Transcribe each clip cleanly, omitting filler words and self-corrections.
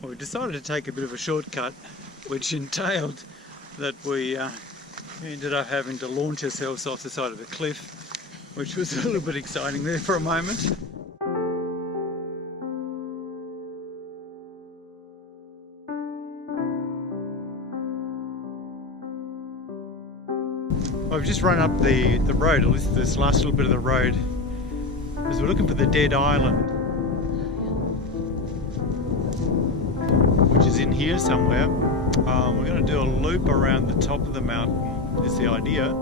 Well, we decided to take a bit of a shortcut, which entailed that we ended up having to launch ourselves off the side of a cliff, which was a little bit exciting there for a moment. I've just run up the road, at least this last little bit of the road, as we're looking for the dead island, which is in here somewhere. We're going to do a loop around the top of the mountain, is the idea.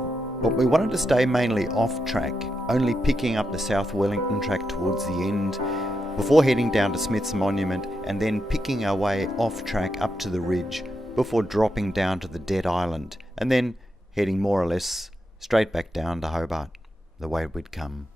But we wanted to stay mainly off track, only picking up the South Wellington track towards the end, before heading down to Smith's Monument, and then picking our way off track up to the ridge, before dropping down to the dead island, and then heading more or less straight back down to Hobart, the way we'd come.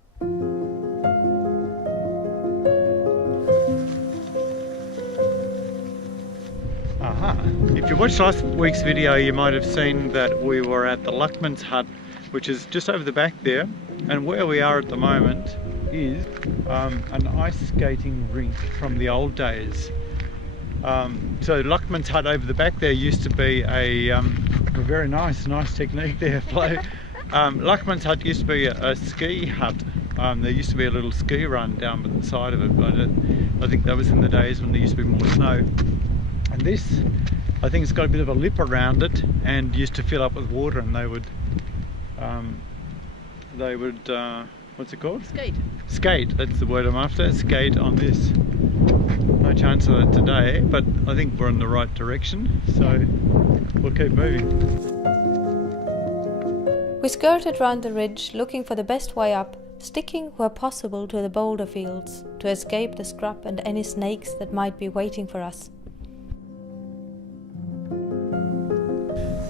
Aha! If you watched last week's video, you might have seen that we were at the Luckman's Hut, which is just over the back there, and where we are at the moment is an ice skating rink from the old days. So Luckman's Hut over the back there used to be a very nice technique there, Flo. Luckman's Hut used to be a ski hut. There used to be a little ski run down by the side of it, but I think that was in the days when there used to be more snow. And this, I think it's got a bit of a lip around it and used to fill up with water, and they would what's it called? Skate. Skate, that's the word I'm after. Skate on this. No chance of it today, but I think we're in the right direction, so we'll keep moving. We skirted round the ridge looking for the best way up, sticking where possible to the boulder fields to escape the scrub and any snakes that might be waiting for us.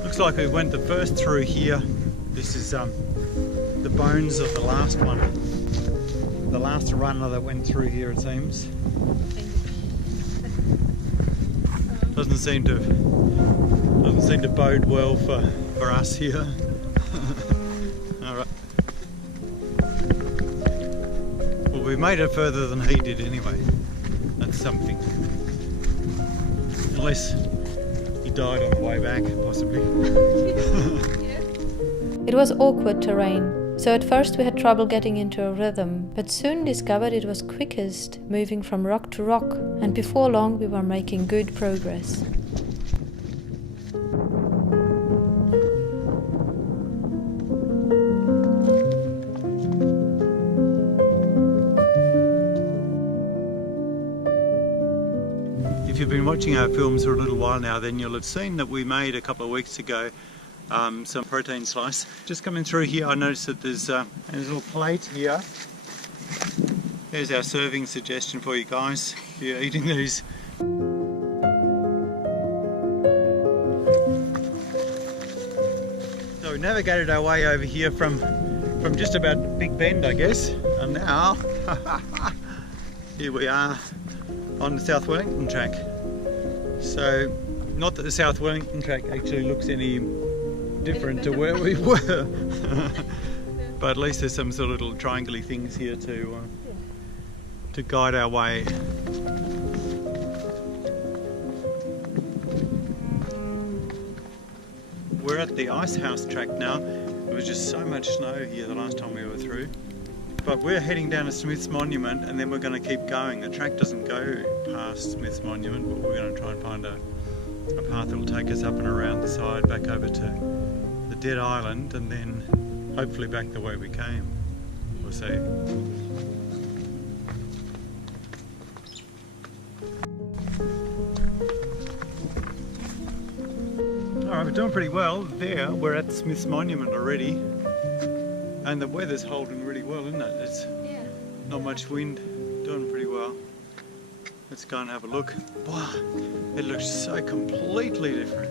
Looks like we went the first through here. This is the bones of the last one. The last runner that went through here, it seems. Doesn't seem to bode well for us here. Alright. Well, we made it further than he did anyway. That's something. Unless he died on the way back, possibly. It was awkward terrain, so at first we had trouble getting into a rhythm, but soon discovered it was quickest moving from rock to rock, and before long we were making good progress. If you've been watching our films for a little while now, then you'll have seen that we made a couple of weeks ago some protein slice. Just coming through here, I noticed that there's a little plate here. There's our serving suggestion for you guys if you're eating these. So we navigated our way over here from just about Big Bend, I guess, and now here we are on the South Wellington track. So, not that the South Wellington track actually looks any different to where we were, but at least there's some sort of little triangle-y things here to guide our way. We're at the Ice House track now. There was just so much snow here the last time we were through. But we're heading down to Smith's Monument, and then we're going to keep going. The track doesn't go past Smith's Monument, but we're going to try and find a path that will take us up and around the side, back over to the dead island, and then hopefully back the way we came. We'll see. Alright, we're doing pretty well there. We're at Smith's Monument already, and the weather's holding really well, isn't it? It's not much wind, doing pretty well. Let's go and have a look. Wow, it looks so completely different.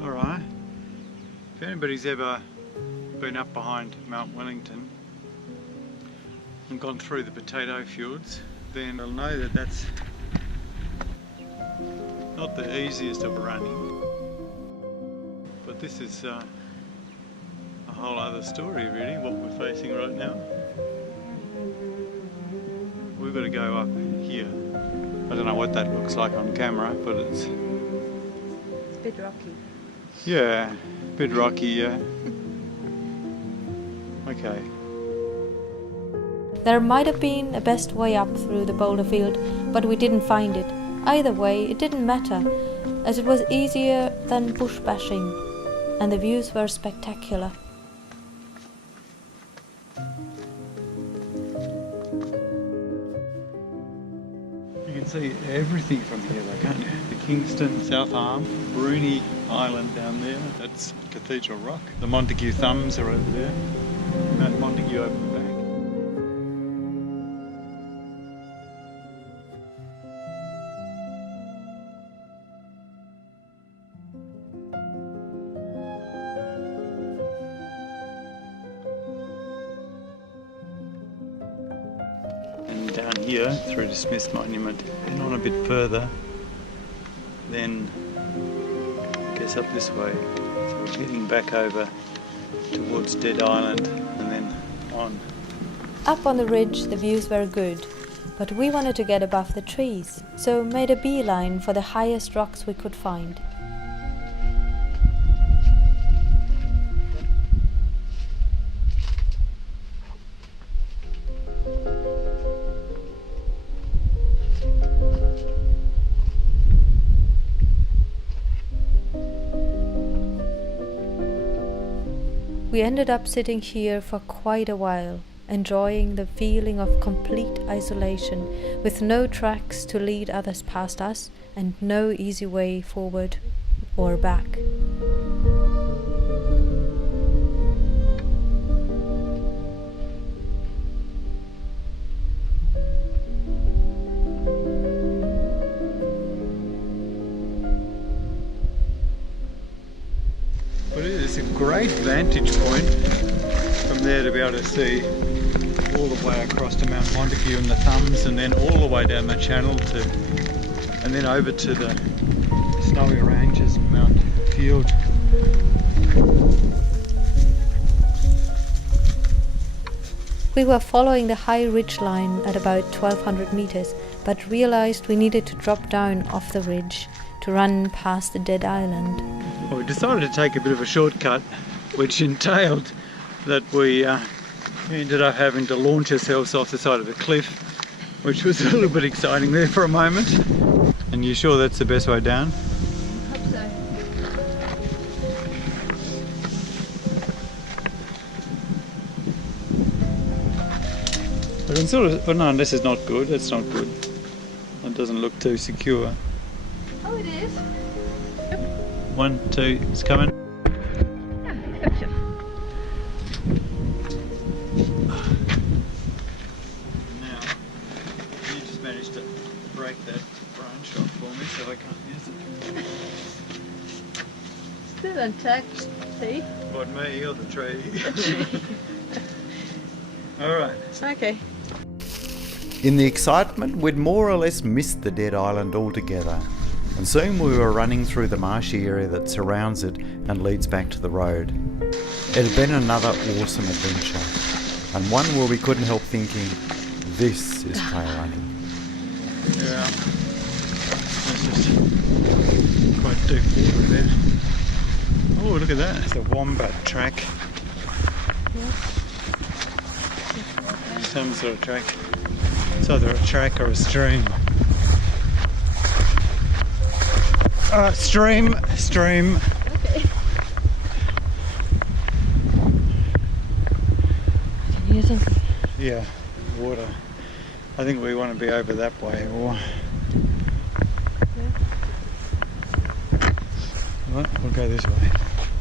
Alright, if anybody's ever been up behind Mount Wellington and gone through the potato fields, then they'll know that that's not the easiest of running. But this is whole other story really, what we're facing right now. We've got to go up here. I don't know what that looks like on camera, but it's It's a bit rocky. yeah, a bit rocky, yeah. Okay. There might have been a best way up through the boulder field, but we didn't find it. Either way, it didn't matter, as it was easier than bush bashing, and the views were spectacular. You can see everything from here though, can't you? The Kingston, South Arm, Bruny Island down there, that's Cathedral Rock. The Montague Thumbs are over there. Mount Montague over the back. And down here through to Smith's Monument, and on a bit further, then I guess up this way. So we're heading back over towards Dead Island and then on. Up on the ridge the views were good, but we wanted to get above the trees, so made a beeline for the highest rocks we could find. We ended up sitting here for quite a while, enjoying the feeling of complete isolation, with no tracks to lead others past us and no easy way forward or back. But it is a great vantage point from there to be able to see all the way across to Mount Montague and the Thumbs, and then all the way down the channel to, and then over to the snowy ranges and Mount Field. We were following the high ridge line at about 1200 meters, but realized we needed to drop down off the ridge to run past the Dead Island. Well, we decided to take a bit of a shortcut, which entailed that we ended up having to launch ourselves off the side of a cliff, which was a little bit exciting there for a moment. And you sure that's the best way down? I hope so. I can sort of, oh no, this is not good, that's not good. That doesn't look too secure. Oh, it is. 1, 2, it's coming. Yeah, gotcha. Now, you just managed to break that branch off for me, so I can't use it. Still intact, see? What, me or the tree? Alright. Okay. In the excitement, we'd more or less missed the Dead Island altogether, and soon we were running through the marshy area that surrounds it and leads back to the road. It had been another awesome adventure, and one where we couldn't help thinking, this is trail running. Yeah. That's just quite deep water there. Oh, look at that. It's a wombat track. Some sort of track. It's either a track or a stream. Stream. Okay. Can you hear something? Yeah, water. I think we want to be over that way, or Yeah. well, we'll go this way.